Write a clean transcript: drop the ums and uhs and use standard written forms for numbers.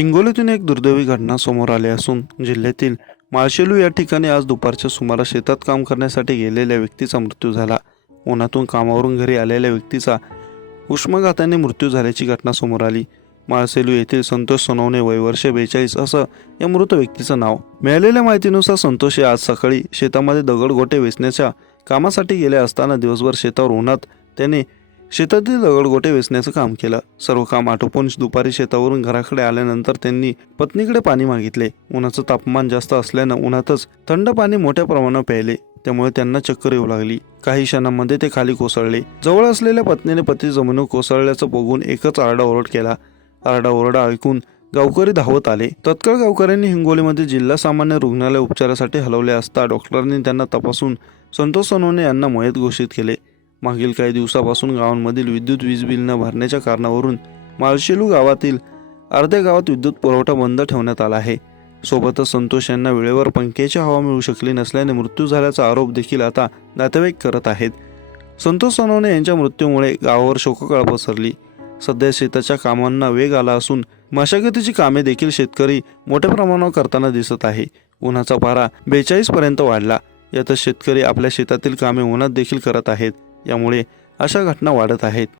हिंगोलीतून एक दुर्दैवी घटना समोर आली असून जिल्ह्यातील माळशेलू या ठिकाणी आज दुपारच्या सुमारास शेतात काम करण्यासाठी गेलेल्या व्यक्तीचा मृत्यू झाला. उन्हातून कामावरून घरी आलेल्या व्यक्तीचा उष्माघाताने मृत्यू झाल्याची घटना समोर आली. माळशेलू येथील संतोष सोनवणे वय वर्ष 42 असं या मृत व्यक्तीचं नाव. मिळालेल्या माहितीनुसार संतोष हे आज सकाळी शेतामध्ये दगडगोटे वेचण्याच्या कामासाठी गेले असताना दिवसभर शेतावर उन्हात त्याने शेतातील दगडगोटे वेचण्याचं काम केलं. सर्व काम आटोपून दुपारी शेतावरून घराकडे आल्यानंतर त्यांनी पत्नीकडे पाणी मागितले. उन्हाचं तापमान जास्त असल्यानं उन्हातच थंड पाणी मोठ्या प्रमाणात प्यायले, त्यामुळे त्यांना चक्कर येऊ लागली. काही क्षणांमध्ये ते खाली कोसळले. जवळ असलेल्या पत्नीने पती जमिनीवर कोसळल्याचं बघून एकच आरडाओरड केला. आरडाओरडा ऐकून गावकरी धावत आले. तत्काळ गावकऱ्यांनी हिंगोलीमध्ये जिल्हा सामान्य रुग्णालय उपचारासाठी हलवले असता डॉक्टरांनी त्यांना तपासून संतोष सोनवणे यांना मयत घोषित केले. मागील काही दिवसापासून गावांमधील विद्युत वीज बिल न भरण्याच्या कारणावरून माळशेलू गावातील अर्ध्या गावात विद्युत पुरवठा बंद ठेवण्यात आला आहे. सोबतच संतोष यांना वेळेवर पंख्याची हवा मिळू शकली नसल्याने मृत्यू झाल्याचा आरोप देखील आता नातेवाईक करत आहेत. संतोष सोनवणे यांच्या मृत्यूमुळे गावावर शोककळा पसरली. सध्या शेताच्या कामांना वेग आला असून मशागतीची कामे देखील शेतकरी मोठ्या प्रमाणावर करताना दिसत आहे. उन्हाचा पारा 42 पर्यंत वाढला. यातच शेतकरी आपल्या शेतातील कामे उन्हात देखील करत आहेत. यामुळे अशा घटना वाढत आहेत.